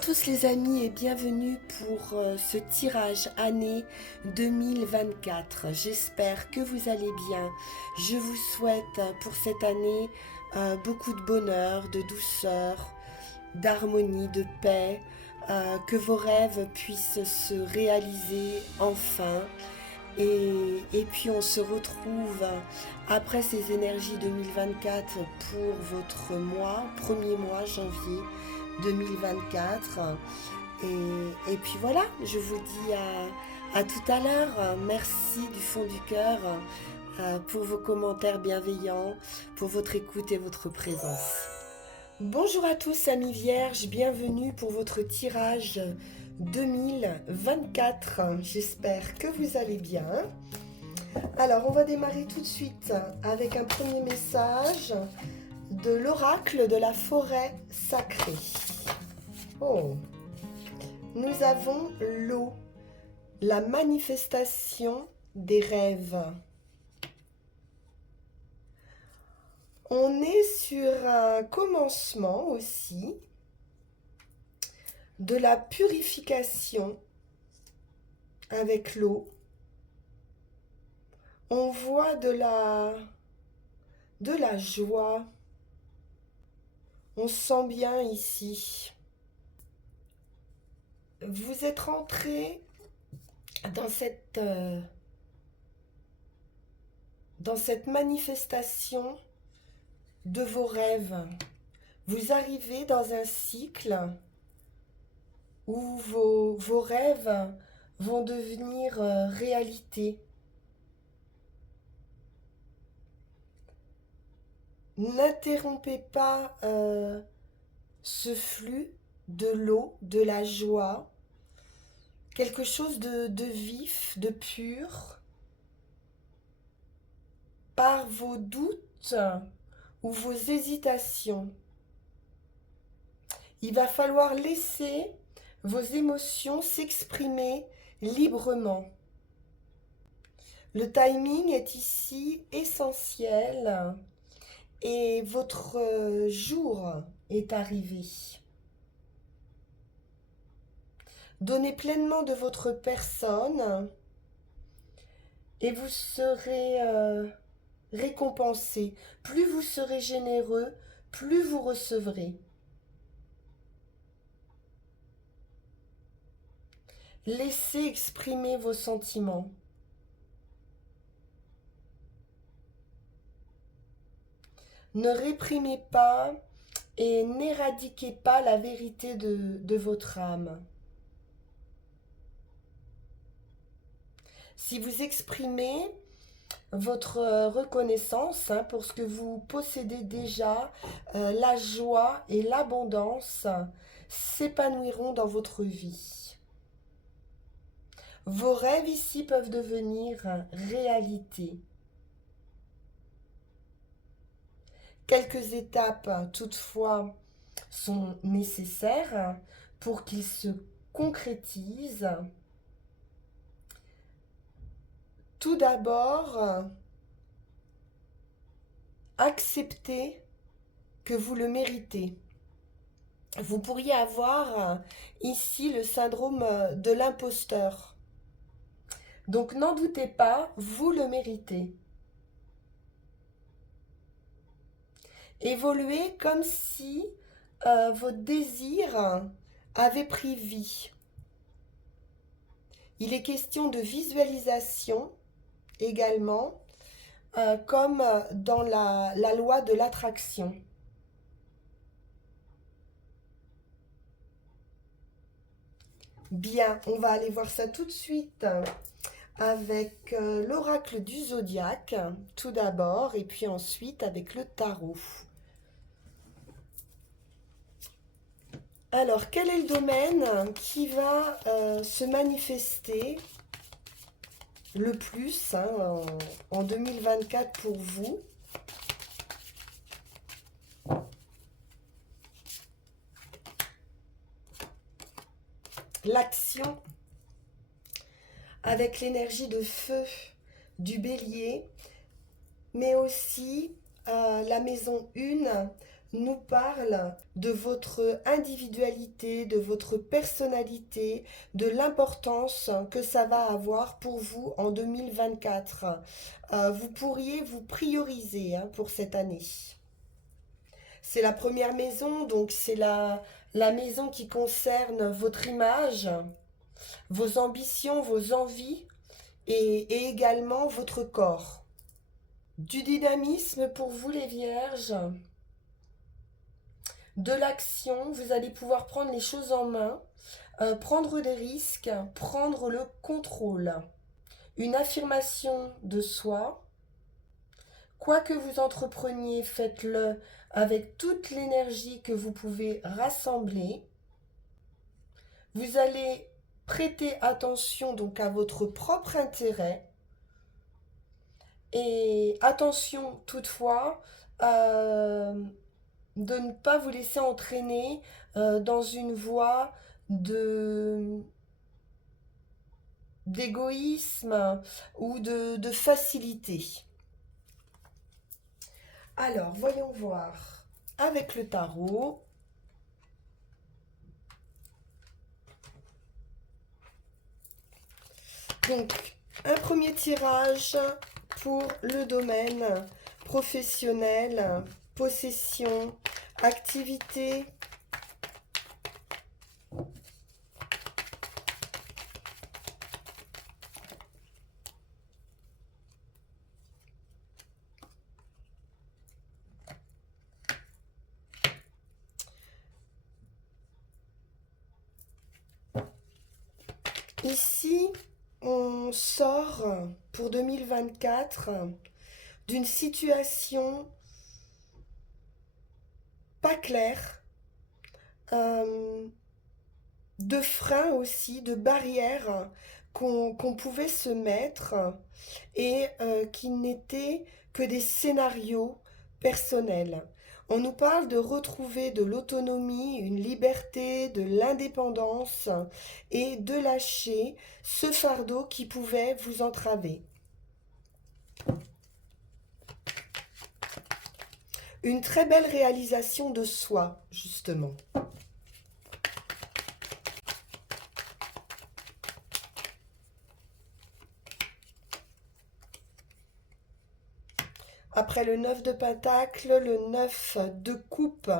tous les amis et bienvenue pour ce tirage année 2024. J'espère que vous allez bien. Je vous souhaite pour cette année beaucoup de bonheur, de douceur, d'harmonie, de paix, que vos rêves puissent se réaliser enfin. Et puis on se retrouve après ces énergies 2024 pour votre mois, premier mois, janvier 2024. Et puis voilà, je vous dis à tout à l'heure. Merci du fond du cœur pour vos commentaires bienveillants, pour votre écoute et votre présence. Bonjour à tous amis vierges, bienvenue pour votre tirage 2024. J'espère que vous allez bien. Alors on va démarrer tout de suite avec un premier message de l'oracle de la forêt sacrée. Oh, nous avons l'eau, la manifestation des rêves. On est sur un commencement aussi de la purification avec l'eau. On voit de la joie. On sent bien ici. Vous êtes rentré dans cette manifestation de vos rêves. Vous arrivez dans un cycle où vos rêves vont devenir réalité. N'interrompez pas ce flux de l'eau, de la joie, quelque chose de vif, de pur, par vos doutes ou vos hésitations. Il va falloir laisser vos émotions s'exprimer librement. Le timing est ici essentiel et votre jour est arrivé. Donnez pleinement de votre personne et vous serez récompensé. Plus vous serez généreux, plus vous recevrez. Laissez exprimer vos sentiments. Ne réprimez pas et n'éradiquez pas la vérité de votre âme. Si vous exprimez votre reconnaissance pour ce que vous possédez déjà, la joie et l'abondance s'épanouiront dans votre vie. Vos rêves ici peuvent devenir réalité. Quelques étapes, toutefois, sont nécessaires pour qu'ils se concrétisent. Tout d'abord, acceptez que vous le méritez. Vous pourriez avoir ici le syndrome de l'imposteur. Donc n'en doutez pas, vous le méritez. Évoluez comme si votre désir avait pris vie. Il est question de visualisation également, comme dans la loi de l'attraction. Bien, on va aller voir ça tout de suite avec l'oracle du zodiaque, tout d'abord, et puis ensuite avec le tarot. Alors, quel est le domaine qui va se manifester le plus en 2024 pour vous? L'action avec l'énergie de feu du bélier, mais aussi la maison 1 nous parle de votre individualité, de votre personnalité, de l'importance que ça va avoir pour vous en 2024. Vous pourriez vous prioriser hein, pour cette année. C'est la première maison, donc c'est la maison qui concerne votre image, vos ambitions, vos envies et également votre corps. Du dynamisme pour vous les vierges, de l'action, vous allez pouvoir prendre les choses en main, prendre des risques, prendre le contrôle. Une affirmation de soi. Quoi que vous entrepreniez, faites-le avec toute l'énergie que vous pouvez rassembler. Vous allez prêter attention donc à votre propre intérêt. Et attention toutefois de ne pas vous laisser entraîner dans une voie de d'égoïsme ou de facilité. Alors, voyons voir avec le tarot. Donc, un premier tirage pour le domaine professionnel, possession, activité. Ici, on sort pour 2024 d'une situation pas claire, de freins aussi, de barrières qu'on pouvait se mettre et qui n'étaient que des scénarios personnels. On nous parle de retrouver de l'autonomie, une liberté, de l'indépendance et de lâcher ce fardeau qui pouvait vous entraver. Une très belle réalisation de soi, justement. Après le 9 de Pentacle, le 9 de Coupe,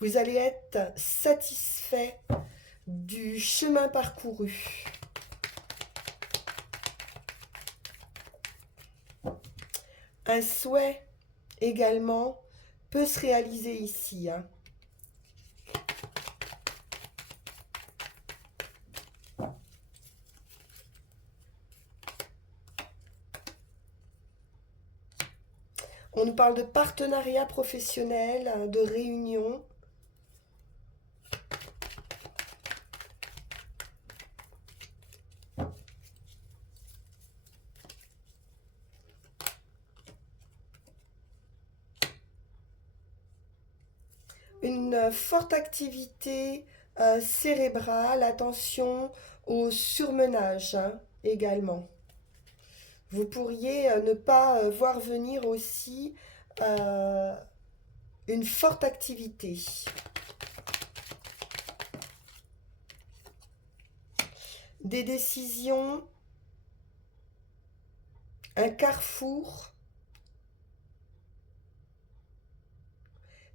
vous allez être satisfait du chemin parcouru. Un souhait également peut se réaliser ici. Hein. On nous parle de partenariat professionnel, de réunion. Une forte activité cérébrale, attention au surmenage hein, également. Vous pourriez ne pas voir venir aussi euh, une forte activité. Des décisions, un carrefour,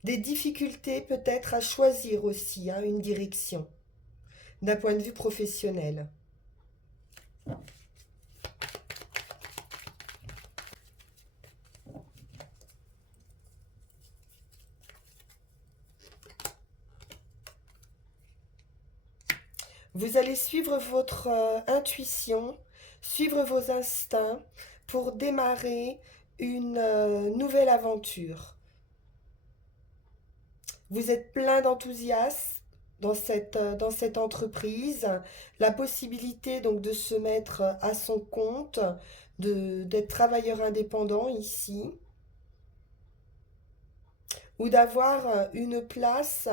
des difficultés peut-être à choisir aussi hein, une direction d'un point de vue professionnel. Vous allez suivre votre intuition, suivre vos instincts pour démarrer une nouvelle aventure. Vous êtes plein d'enthousiasme dans cette entreprise, la possibilité donc de se mettre à son compte, d'être travailleur indépendant ici, ou d'avoir une place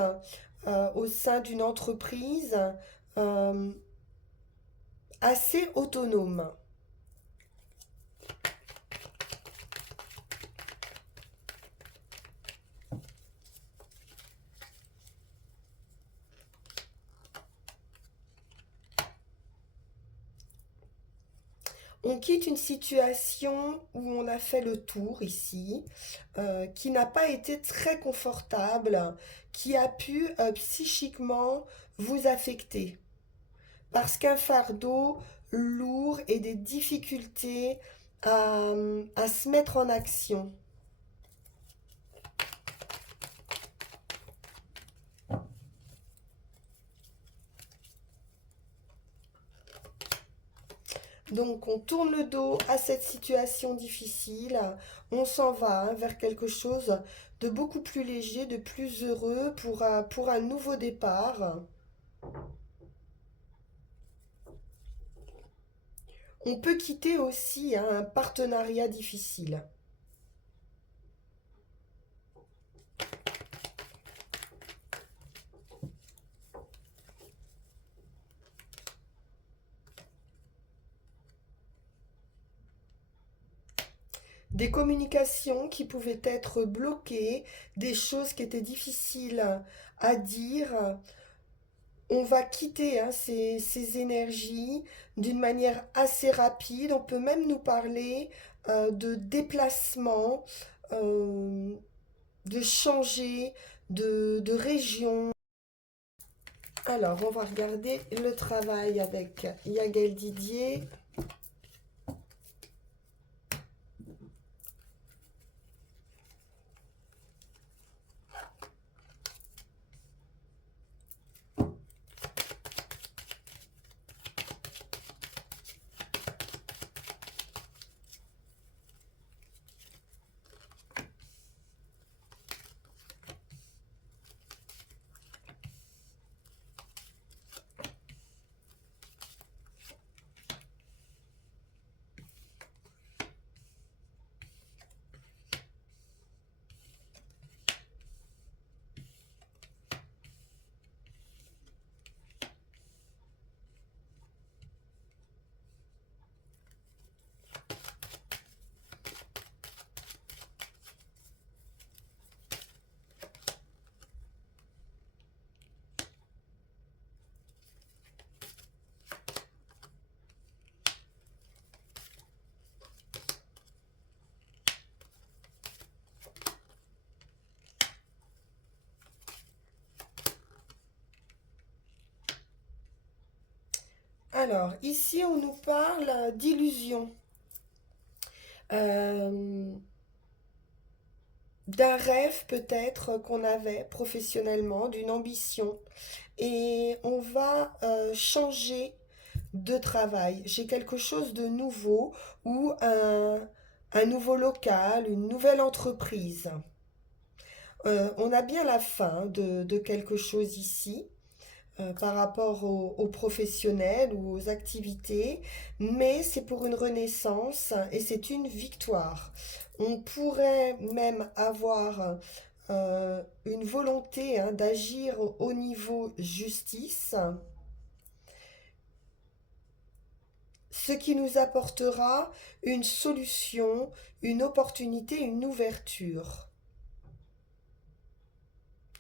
au sein d'une entreprise euh, assez autonome. On quitte une situation où on a fait le tour ici, qui n'a pas été très confortable, qui a pu psychiquement vous affecter. Parce qu'un fardeau lourd et des difficultés à se mettre en action. Donc on tourne le dos à cette situation difficile, on s'en va hein, vers quelque chose de beaucoup plus léger, de plus heureux pour un nouveau départ. On peut quitter aussi hein, un partenariat difficile. Des communications qui pouvaient être bloquées, des choses qui étaient difficiles à dire. On va quitter hein, ces énergies d'une manière assez rapide. On peut même nous parler de déplacement, euh, de changer de région. Alors, on va regarder le travail avec Yael Didier. Alors, ici, on nous parle d'illusion. Euh, D'un rêve peut-être qu'on avait professionnellement, d'une ambition. Et on va changer de travail. J'ai quelque chose de nouveau ou un nouveau local, une nouvelle entreprise. On a bien la fin de quelque chose ici par rapport aux professionnels ou aux activités, mais c'est pour une renaissance et c'est une victoire. On pourrait même avoir une volonté hein, d'agir au niveau justice, ce qui nous apportera une solution, une opportunité, une ouverture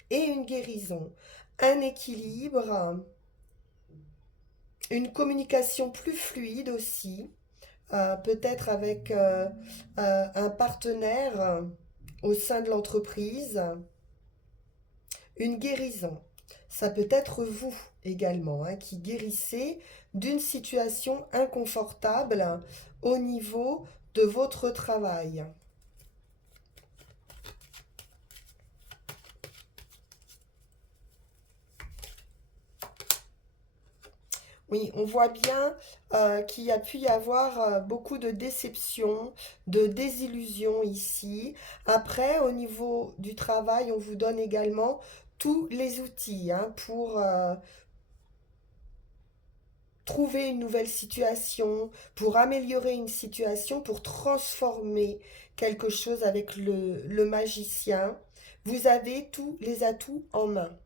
et une guérison, un équilibre, une communication plus fluide aussi, peut-être avec un partenaire au sein de l'entreprise, une guérison. Ça peut être vous également hein, qui guérissez d'une situation inconfortable au niveau de votre travail. Oui, on voit bien qu'il y a pu y avoir beaucoup de déceptions, de désillusions ici. Après, au niveau du travail, on vous donne également tous les outils hein, pour trouver une nouvelle situation, pour améliorer une situation, pour transformer quelque chose avec le magicien. Vous avez tous les atouts en main.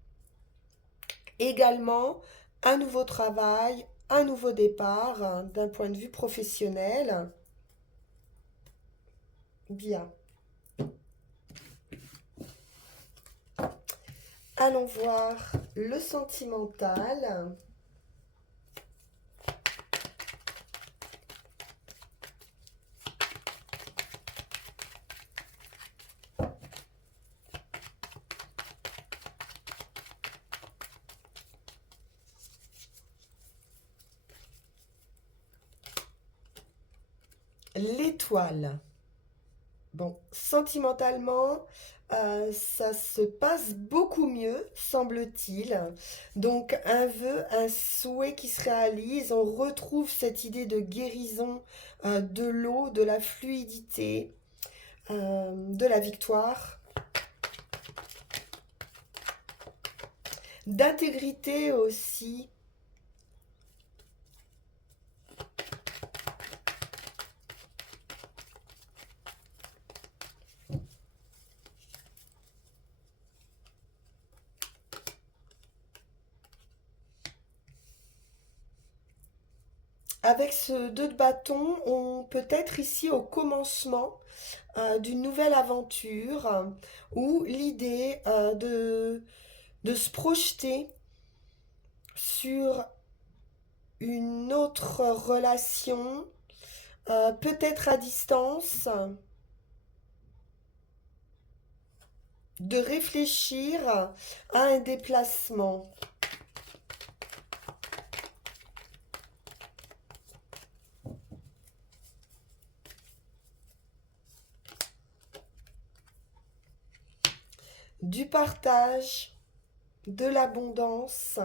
Également, un nouveau travail, un nouveau départ hein, d'un point de vue professionnel. Bien. Allons voir le sentimental. l'étoile. Bon, sentimentalement, ça se passe beaucoup mieux, semble-t-il. Donc, un vœu, un souhait qui se réalise. On retrouve cette idée de guérison de l'eau, de la fluidité, de la victoire, d'intégrité aussi. Avec ce 2 de bâton, on peut être ici au commencement d'une nouvelle aventure où l'idée de se projeter sur une autre relation, peut-être à distance, de réfléchir à un déplacement. Du partage, de l'abondance,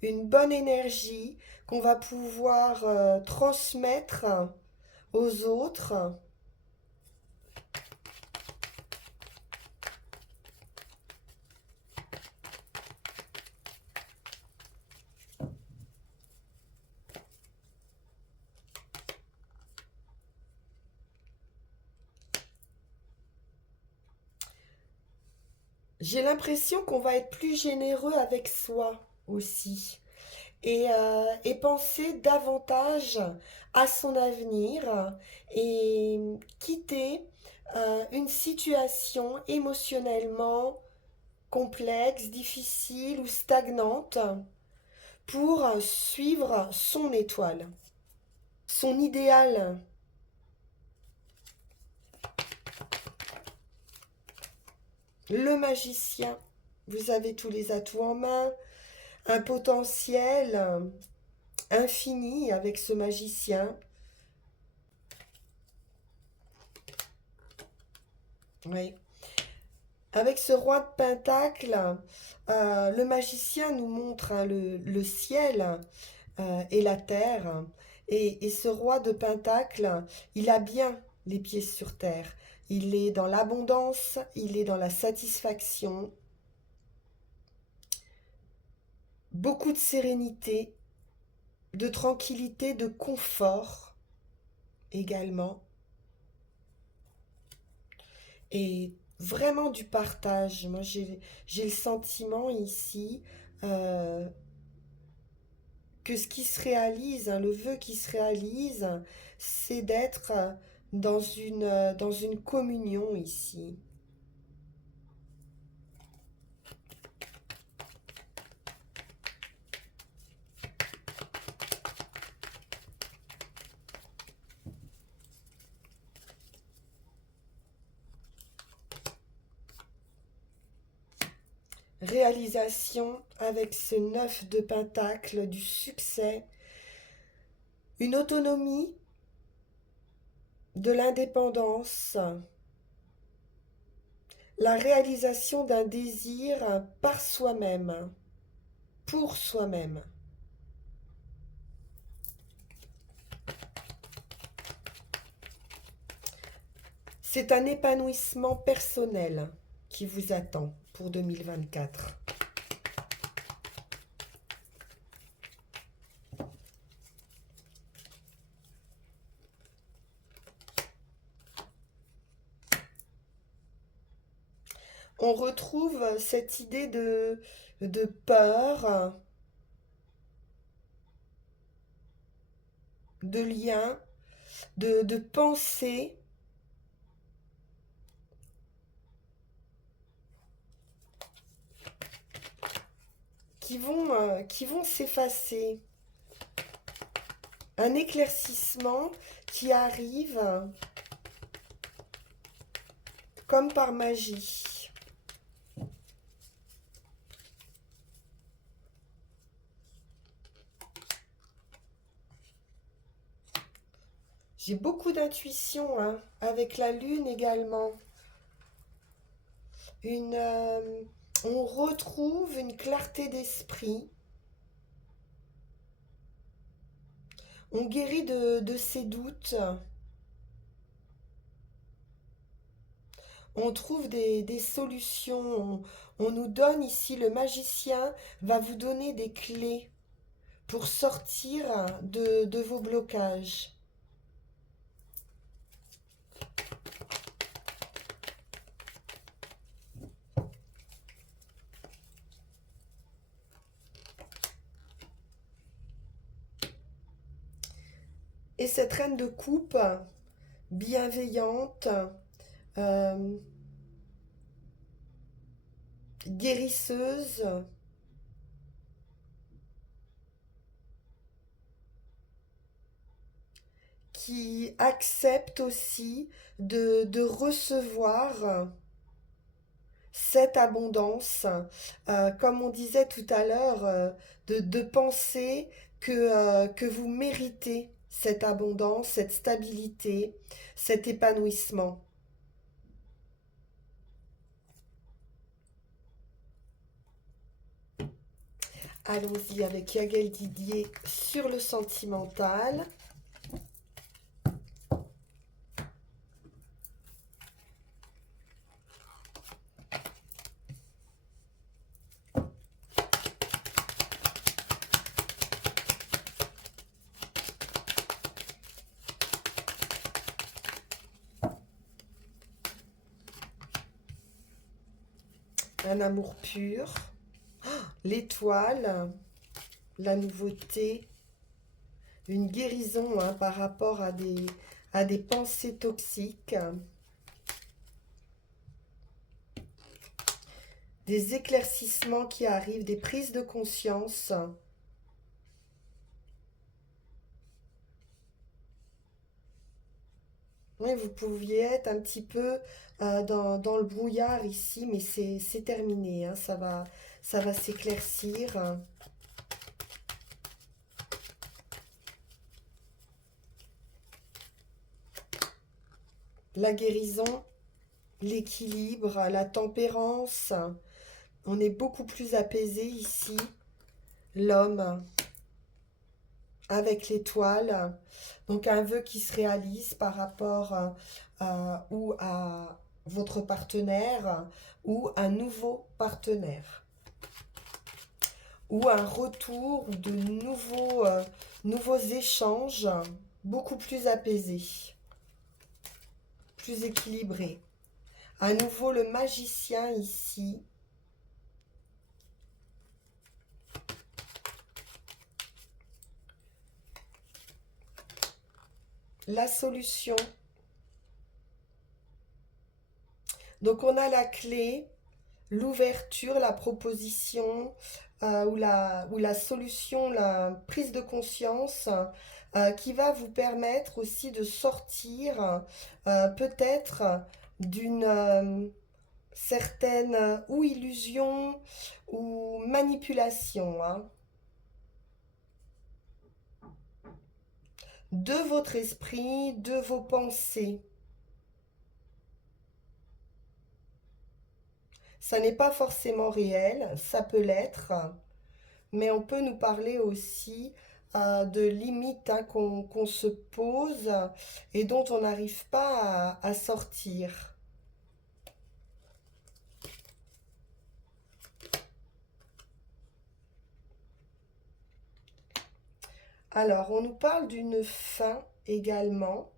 une bonne énergie qu'on va pouvoir transmettre aux autres. J'ai l'impression qu'on va être plus généreux avec soi aussi et penser davantage à son avenir et quitter une situation émotionnellement complexe, difficile ou stagnante pour suivre son étoile, son idéal. Le magicien, vous avez tous les atouts en main, un potentiel infini avec ce magicien. Oui. Avec ce roi de Pentacle, le magicien nous montre hein, le ciel et la terre. Et ce roi de Pentacle, il a bien les pieds sur terre. Il est dans l'abondance, il est dans la satisfaction, beaucoup de sérénité, de tranquillité, de confort également. Et vraiment du partage. Moi, j'ai le sentiment ici euh, que ce qui se réalise, hein, le vœu qui se réalise, c'est d'être dans une communion ici. Réalisation avec ce 9 de Pentacle, du succès, une autonomie, de l'indépendance, la réalisation d'un désir par soi-même, pour soi-même. C'est un épanouissement personnel qui vous attend pour 2024. On retrouve cette idée de peur, de lien, de pensée qui vont s'effacer. Un éclaircissement qui arrive comme par magie. J'ai beaucoup d'intuition, hein, avec la lune également. Une, on retrouve une clarté d'esprit. On guérit de ses doutes. On trouve des solutions. On nous donne ici, le magicien va vous donner des clés pour sortir de vos blocages. Et cette reine de coupe, bienveillante, euh, guérisseuse, qui accepte aussi de recevoir cette abondance, comme on disait tout à l'heure, de penser que vous méritez cette abondance, cette stabilité, cet épanouissement. Allons-y avec Yagel Didier sur le sentimental. Un amour pur, l'étoile, la nouveauté, une guérison, hein, par rapport à des pensées toxiques, des éclaircissements qui arrivent, des prises de conscience. Oui, vous pouviez être un petit peu dans le brouillard ici, mais c'est terminé, hein, ça va s'éclaircir. La guérison, l'équilibre, la tempérance. On est beaucoup plus apaisé ici. L'homme avec l'étoile. Donc un vœu qui se réalise par rapport ou à votre partenaire ou un nouveau partenaire. Ou un retour ou de nouveaux échanges beaucoup plus apaisés, plus équilibrés. À nouveau le magicien ici. La solution. Donc on a la clé, l'ouverture, la proposition ou la solution, la prise de conscience qui va vous permettre aussi de sortir peut-être d'une certaine ou illusion ou manipulation, hein, de votre esprit, de vos pensées. Ça n'est pas forcément réel, ça peut l'être, mais on peut nous parler aussi de limites, hein, qu'on se pose et dont on n'arrive pas à sortir. Alors, on nous parle d'une fin également.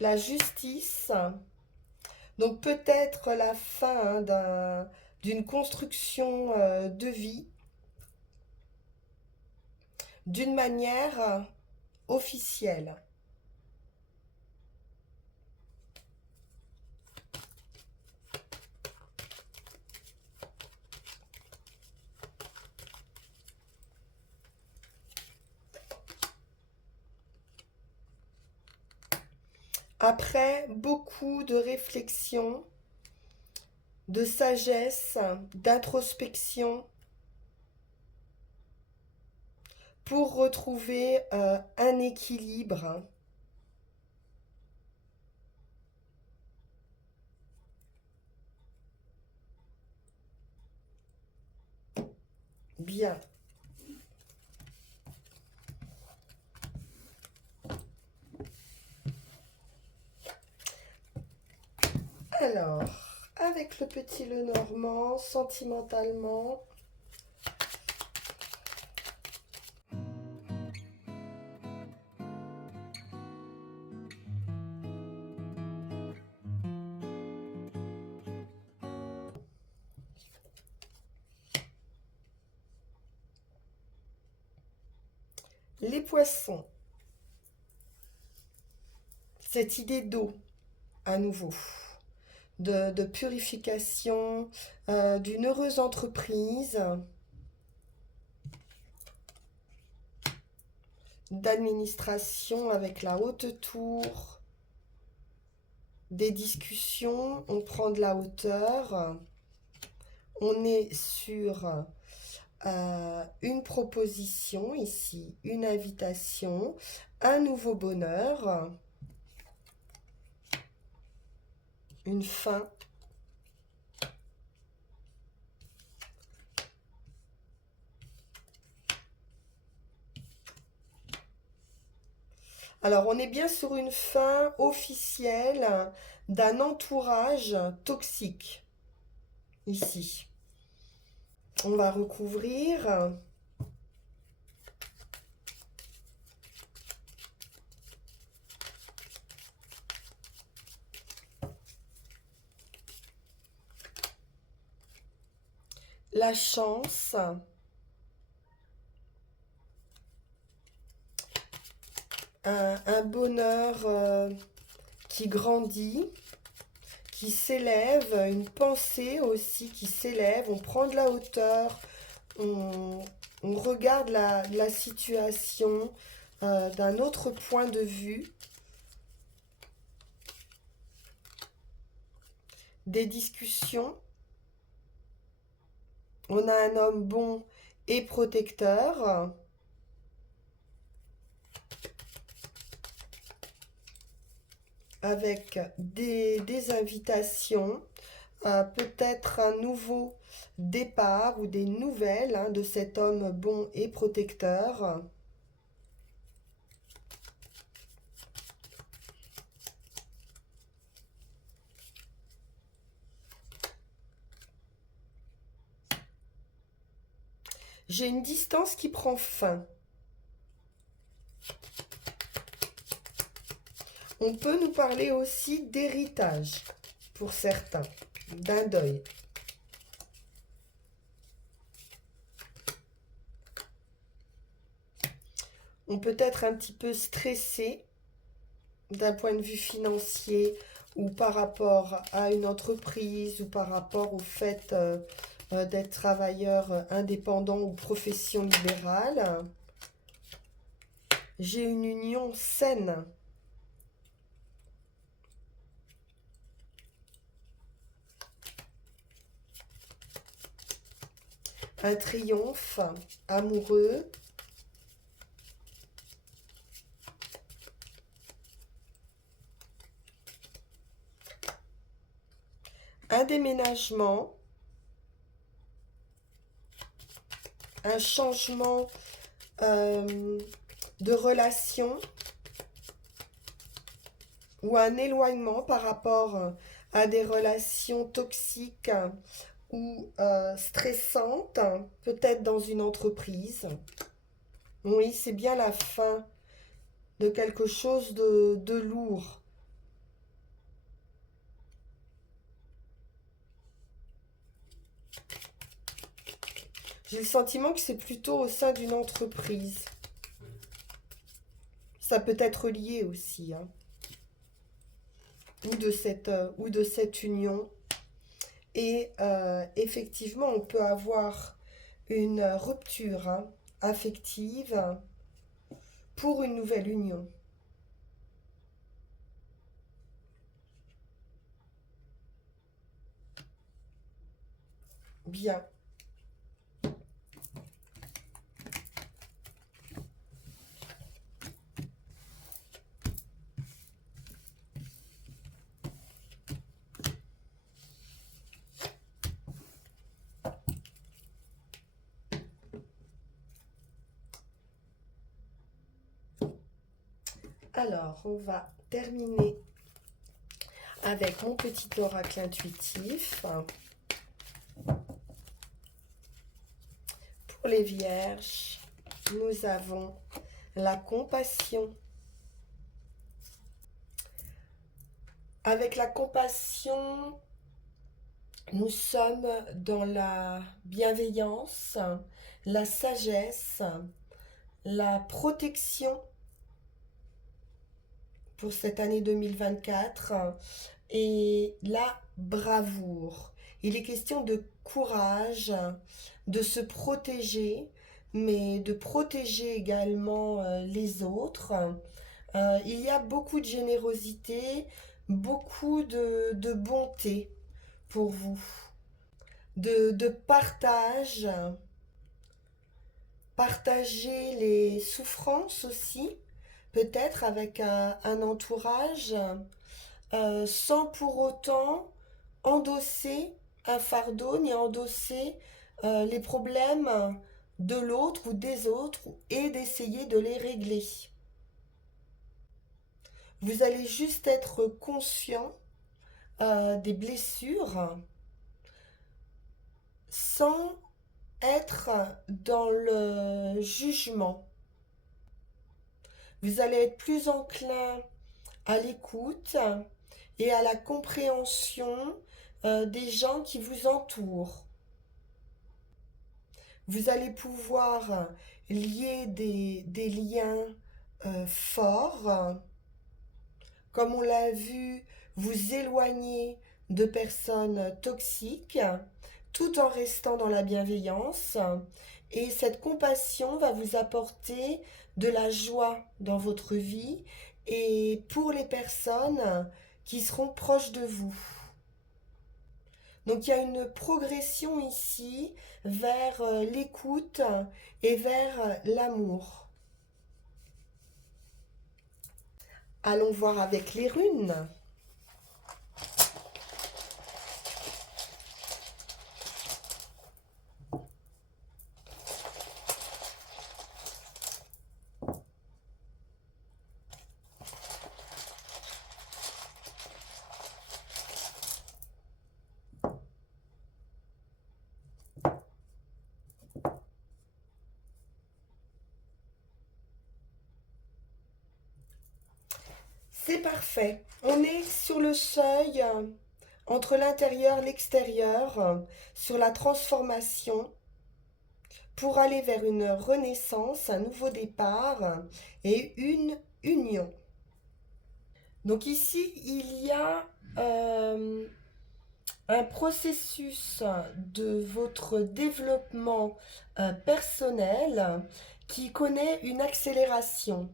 La justice. Donc peut-être la fin, hein, d'une construction de vie d'une manière officielle. Après beaucoup de réflexion, de sagesse, d'introspection, pour retrouver un équilibre. Bien. Alors, avec le petit Lenormand, sentimentalement, les poissons, cette idée d'eau, à nouveau, de purification, d'une heureuse entreprise, d'administration avec la haute tour, des discussions, on prend de la hauteur, on est sur une proposition ici, une invitation, un nouveau bonheur, une fin. Alors, on est bien sur une fin officielle d'un entourage toxique, ici. On va recouvrir. La chance. Un bonheur qui grandit, qui s'élève, une pensée aussi qui s'élève, on prend de la hauteur, on, on regarde la situation d'un autre point de vue, des discussions. On a un homme bon et protecteur. Avec des invitations, peut-être un nouveau départ ou des nouvelles de cet homme bon et protecteur. J'ai une distance qui prend fin. On peut nous parler aussi d'héritage, pour certains, d'un deuil. On peut être un petit peu stressé d'un point de vue financier ou par rapport à une entreprise ou par rapport au fait d'être travailleur indépendant ou profession libérale. J'ai une union saine. Un triomphe amoureux. Un déménagement. Un changement de relation ou un éloignement par rapport à des relations toxiques ou stressantes, peut-être dans une entreprise. Oui, c'est bien la fin de quelque chose de lourd. J'ai le sentiment que c'est plutôt au sein d'une entreprise. Ça peut être lié aussi, hein. Ou de cette union. Et effectivement, on peut avoir une rupture affective pour une nouvelle union. bien. Alors, on va terminer avec mon petit oracle intuitif. Pour les vierges, nous avons la compassion. Avec la compassion, nous sommes dans la bienveillance, la sagesse, la protection pour cette année 2024 et la bravoure. Il est question de courage, de se protéger, mais de protéger également les autres. Il y a beaucoup de générosité, beaucoup de bonté pour vous, de partage, partager les souffrances aussi, peut-être avec un entourage, sans pour autant endosser un fardeau ni endosser les problèmes de l'autre ou des autres et d'essayer de les régler. Vous allez juste être conscient des blessures sans être dans le jugement. Vous allez être plus enclin à l'écoute et à la compréhension des gens qui vous entourent. Vous allez pouvoir lier des liens forts, comme on l'a vu, vous éloigner de personnes toxiques, tout en restant dans la bienveillance. Et cette compassion va vous apporter de la joie dans votre vie et pour les personnes qui seront proches de vous. Donc il y a une progression ici vers l'écoute et vers l'amour. Allons voir avec les runes. C'est parfait. On est sur le seuil entre l'intérieur et l'extérieur, sur la transformation pour aller vers une renaissance, un nouveau départ et une union. Donc ici, il y a un processus de votre développement personnel qui connaît une accélération.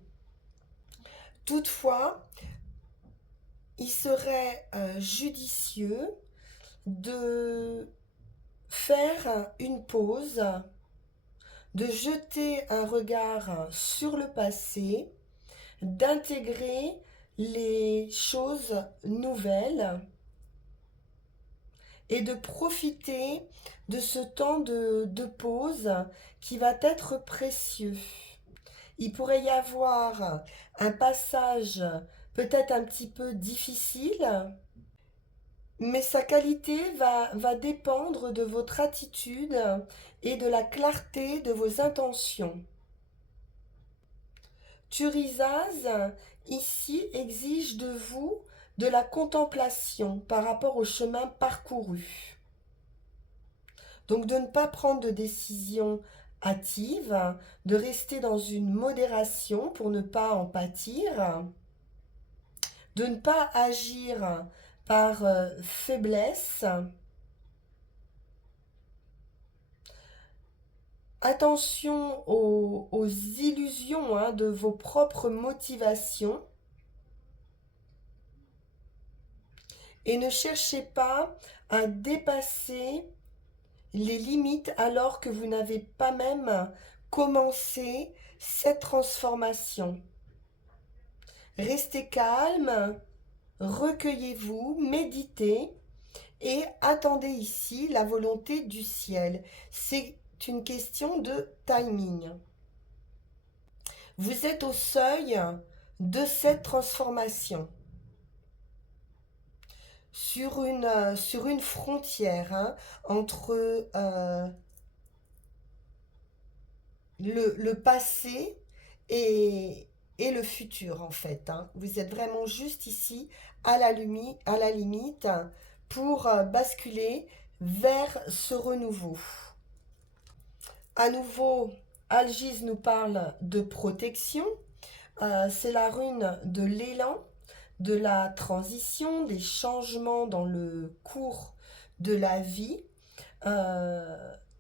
Toutefois, il serait judicieux de faire une pause, de jeter un regard sur le passé, d'intégrer les choses nouvelles et de profiter de ce temps de pause qui va être précieux. Il pourrait y avoir un passage peut-être un petit peu difficile, mais sa qualité va dépendre de votre attitude et de la clarté de vos intentions. Thurisaz, ici, exige de vous de la contemplation par rapport au chemin parcouru. Donc de ne pas prendre de décision hâtive, de rester dans une modération pour ne pas en pâtir, de ne pas agir par faiblesse. Attention aux illusions de vos propres motivations et ne cherchez pas à dépasser les limites alors que vous n'avez pas même commencé cette transformation. Restez calme, recueillez-vous, méditez et attendez ici la volonté du ciel. C'est une question de timing. Vous êtes au seuil de cette transformation. Sur une frontière hein, entre le passé et le futur en fait. Hein. Vous êtes vraiment juste ici à la limite pour basculer vers ce renouveau. À nouveau, Algise nous parle de protection. C'est la rune de l'élan, de la transition, des changements dans le cours de la vie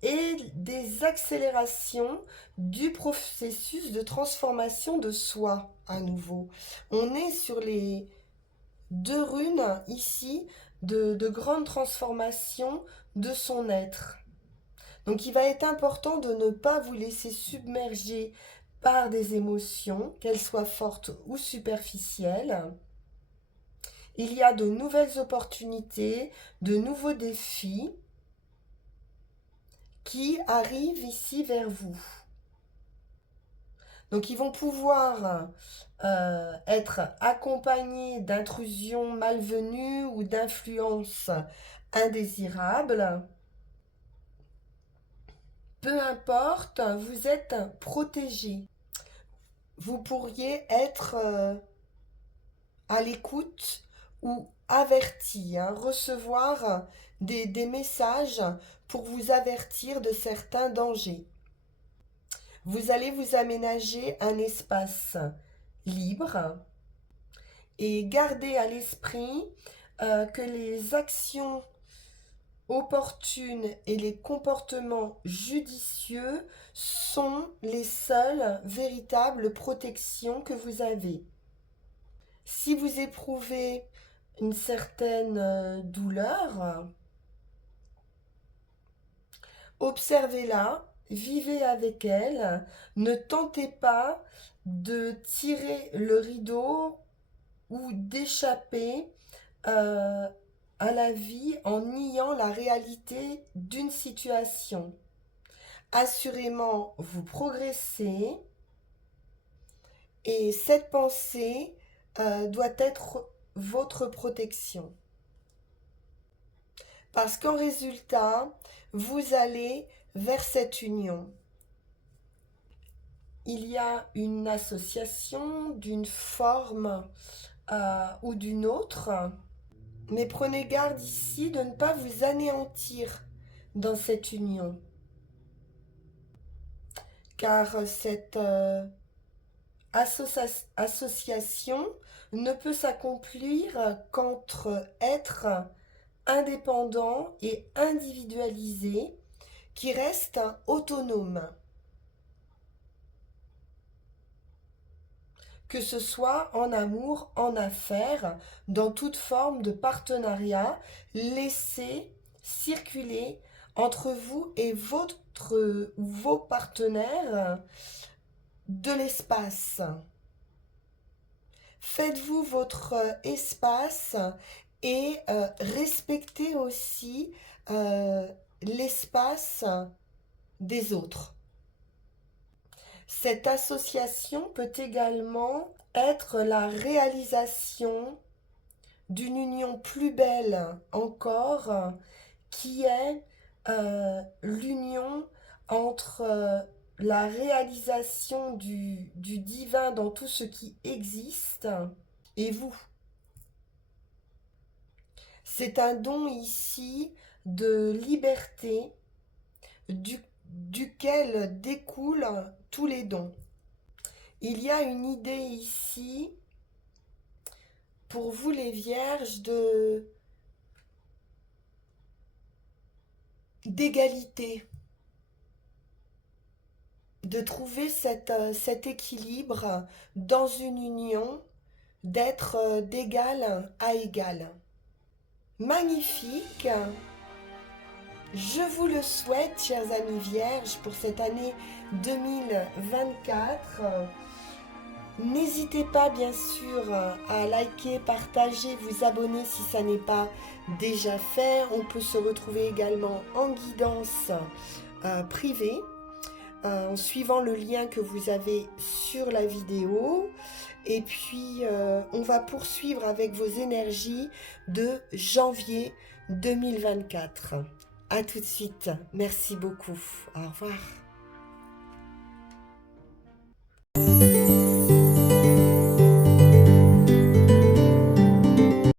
et des accélérations du processus de transformation de soi à nouveau. On est sur les deux runes ici de grande transformation de son être. Donc il va être important de ne pas vous laisser submerger par des émotions, qu'elles soient fortes ou superficielles. Il y a de nouvelles opportunités, de nouveaux défis qui arrivent ici vers vous. Donc ils vont pouvoir être accompagnés d'intrusions malvenues ou d'influences indésirables. Peu importe, vous êtes protégé. Vous pourriez être à l'écoute ou averti, hein, recevoir des messages pour vous avertir de certains dangers. Vous allez vous aménager un espace libre et garder à l'esprit que les actions opportunes et les comportements judicieux sont les seules véritables protections que vous avez. Si vous éprouvez une certaine douleur, observez-la, vivez avec elle, ne tentez pas de tirer le rideau ou d'échapper à la vie en niant la réalité d'une situation. Assurément, vous progressez et cette pensée doit être votre protection. Parce qu'en résultat, vous allez vers cette union. Il y a une association d'une forme ou d'une autre, mais prenez garde ici de ne pas vous anéantir dans cette union. Car cette association ne peut s'accomplir qu'entre êtres indépendants et individualisés qui restent autonomes. Que ce soit en amour, en affaires, dans toute forme de partenariat, laissez circuler entre vous et vos partenaires de l'espace. Faites-vous votre espace et respectez aussi l'espace des autres. Cette association peut également être la réalisation d'une union plus belle encore, qui est l'union entre la réalisation du divin dans tout ce qui existe et vous. C'est un don ici de liberté duquel découlent tous les dons. Il y a une idée ici, pour vous les vierges, d'égalité, de trouver cet équilibre dans une union, d'être d'égal à égal. Magnifique! Je vous le souhaite, chers amis vierges, pour cette année 2024. N'hésitez pas, bien sûr, à liker, partager, vous abonner si ça n'est pas déjà fait. On peut se retrouver également en guidance privée en suivant le lien que vous avez sur la vidéo. Et puis, on va poursuivre avec vos énergies de janvier 2024. À tout de suite. Merci beaucoup. Au revoir.